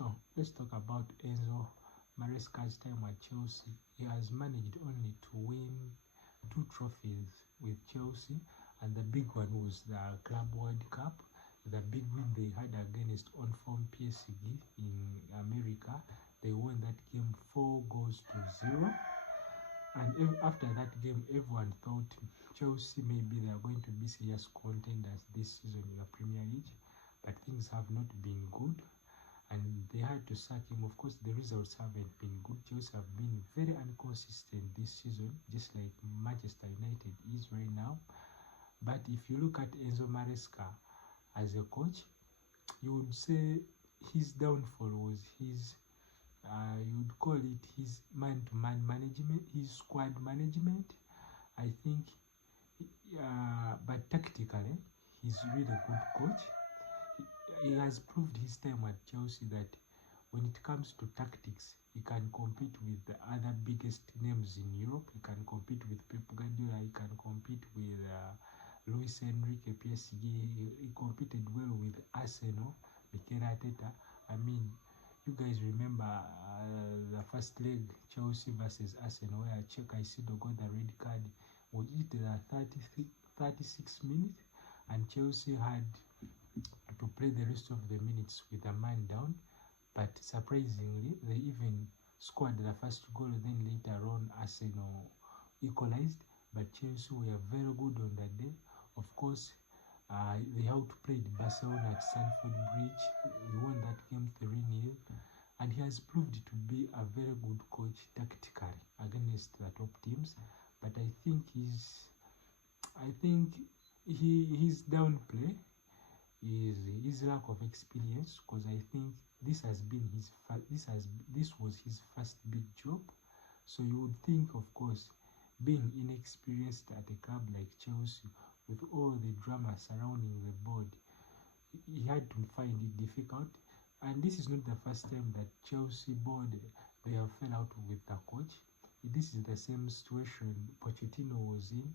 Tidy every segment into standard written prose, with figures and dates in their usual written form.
So let's talk about Enzo Maresca's time at Chelsea. He has managed only to win 2 trophies with Chelsea, and the big one was the Club World Cup, the big win they had against on-form PSG in America. They won that game 4-0. And after that game, everyone thought Chelsea maybe they are going to be serious contenders this season in the Premier League, but things have not been good, and they had to sack him. Of course, the results haven't been good. Chelsea have been very inconsistent this season, just like Manchester United is right now. But if you look at Enzo Maresca as a coach, you would say his downfall was his you would call it his man-to-man management, his squad management. I think, but tactically, he's really a good coach. He has proved his time at Chelsea that when it comes to tactics, he can compete with the other biggest names in Europe. He can compete with Pep Guardiola. He can compete with Luis Enrique, PSG. He competed well with Arsenal, Mikel Arteta. I mean, you guys remember the first leg, Chelsea versus Arsenal, where Caicedo got the red card. Was it the 36 minutes? And Chelsea had to play the rest of the minutes with a man down. But surprisingly, they even scored the first goal. Then later on, Arsenal equalized. But Chelsea were very good on that day. Of course, they outplayed Barcelona at Stamford Bridge. He won that game 3-0, and he has proved to be a very good coach tactically against the top teams. But I think his downplay is his lack of experience, because I think this was his first big job. So you would think, of course, being inexperienced at a club like Chelsea, with all the drama surrounding the board, he had to find it difficult. And this is not the first time that Chelsea board they have fell out with the coach. This is the same situation Pochettino was in,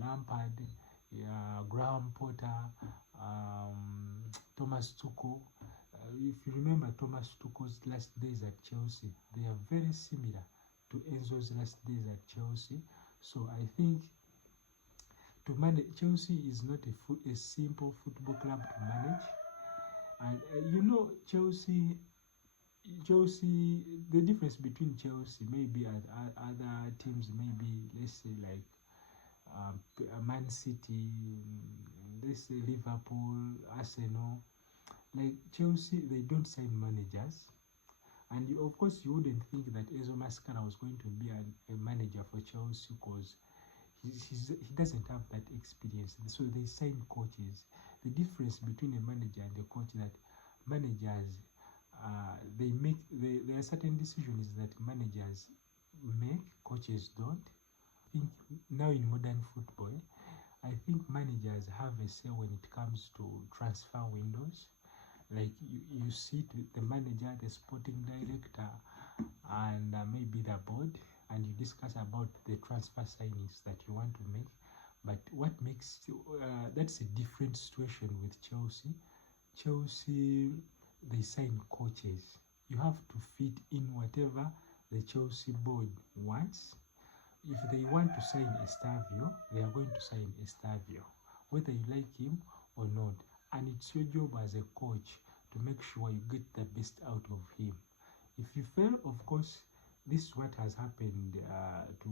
Lampard, Graham Potter, Thomas Tuchel. If you remember Thomas Tuchel's last days at Chelsea, they are very similar to Enzo's last days at Chelsea. So I think to manage Chelsea is not a simple football club to manage. And you know, Chelsea, the difference between Chelsea maybe and other teams, maybe let's say like Man City, let's say Liverpool, Arsenal, like Chelsea, they don't sign managers. And of course, you wouldn't think that Enzo Maresca was going to be a manager for Chelsea, because he doesn't have that experience. So they sign coaches. The difference between a manager and a coach is that managers, there are certain decisions that managers make, coaches don't. I think now in modern football, I think managers have a say when it comes to transfer windows. Like you sit with the manager, the sporting director, and maybe the board, and you discuss about the transfer signings that you want to make. But what makes that's a different situation with Chelsea. Chelsea, they sign coaches. You have to fit in whatever the Chelsea board wants. If they want to sign Estevao, they are going to sign Estevao, whether you like him or not. And it's your job as a coach to make sure you get the best out of him. If you fail, of course, this is what has happened to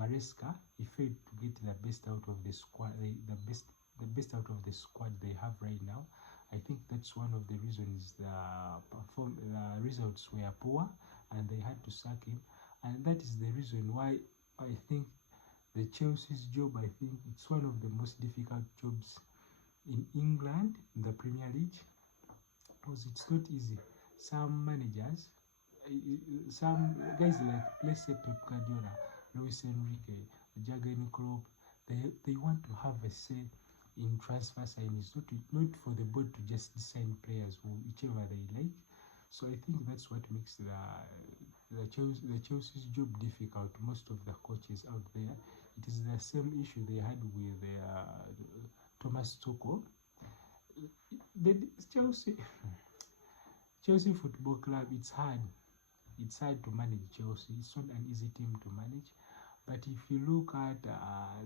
Maresca. He failed to get the best out of the squad, the best out of the squad they have right now. I think that's one of the reasons the results were poor, and they had to sack him. And that is the reason why I think the Chelsea's job, I think it's one of the most difficult jobs in England, in the Premier League, because it's not easy. Some managers, some guys like, let's say Pep Guardiola, Luis Enrique, Jurgen Klopp, they want to have a say in transfer signings, not for the board to just sign players whichever they like. So I think that's what makes the Chelsea's job difficult. Most of the coaches out there, it is the same issue they had with Thomas Tuchel. Chelsea Football Club, it's hard. It's hard to manage Chelsea. It's not an easy team to manage. But if you look at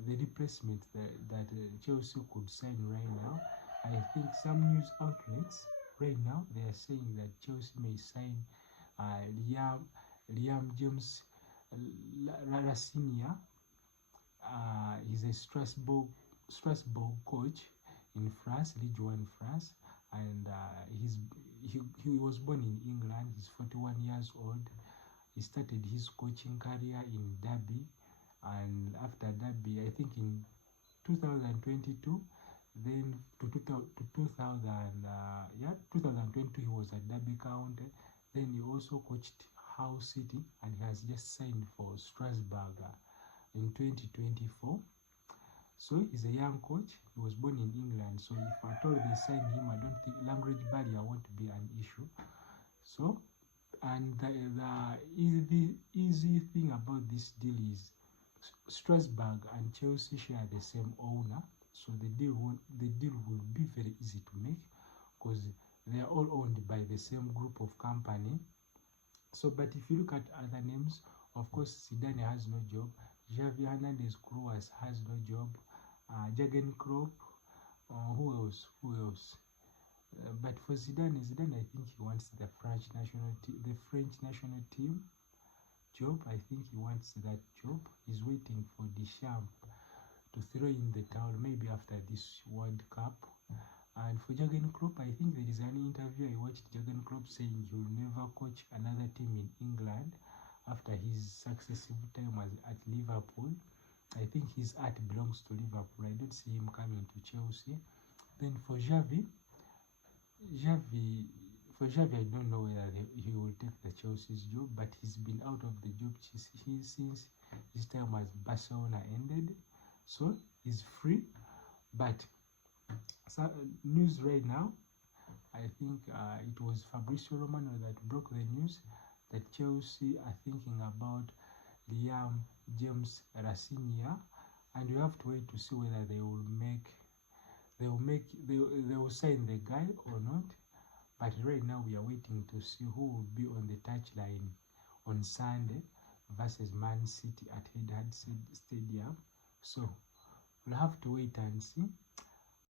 the replacement that Chelsea could sign right now, I think some news outlets right now, they are saying that Chelsea may sign Liam James Rosenior. He's a Strasbourg coach in France, Ligue 1 France, and he was born in England. He's 41 years old. He started his coaching career in Derby, and after Derby, I think in 2022, then to 2022 he was at Derby County. Then he also coached Hull City, and he has just signed for Strasbourg in 2024. So he's a young coach. He was born in England. So if at all they sign him, I don't think language barrier won't be an issue. So, and the easy thing about this deal is Strasbourg and Chelsea share the same owner. So the deal will be very easy to make because they are all owned by the same group of company. So, but if you look at other names, of course, Zidane has no job. Xavi Hernandez Cruz has no job. Jurgen Klopp. Who else? But for Zidane, I think he wants the French national team job. I think he wants that job. He's waiting for Deschamps to throw in the towel, maybe after this World Cup. And for Jurgen Klopp, I think there is an interview I watched Jurgen Klopp saying he will never coach another team in England after his successive time at Liverpool. I think his heart belongs to Liverpool. I don't see him coming to Chelsea. Then for Xavi, I don't know whether he will take the Chelsea's job, but he's been out of the job since his time as Barcelona ended. So he's free. But news right now, I think it was Fabrizio Romano that broke the news that Chelsea are thinking about Liam James Rosenior, and you have to wait to see whether they will sign the guy or not. But right now we are waiting to see who will be on the touchline on Sunday versus Man City at Etihad Stadium. So we'll have to wait and see.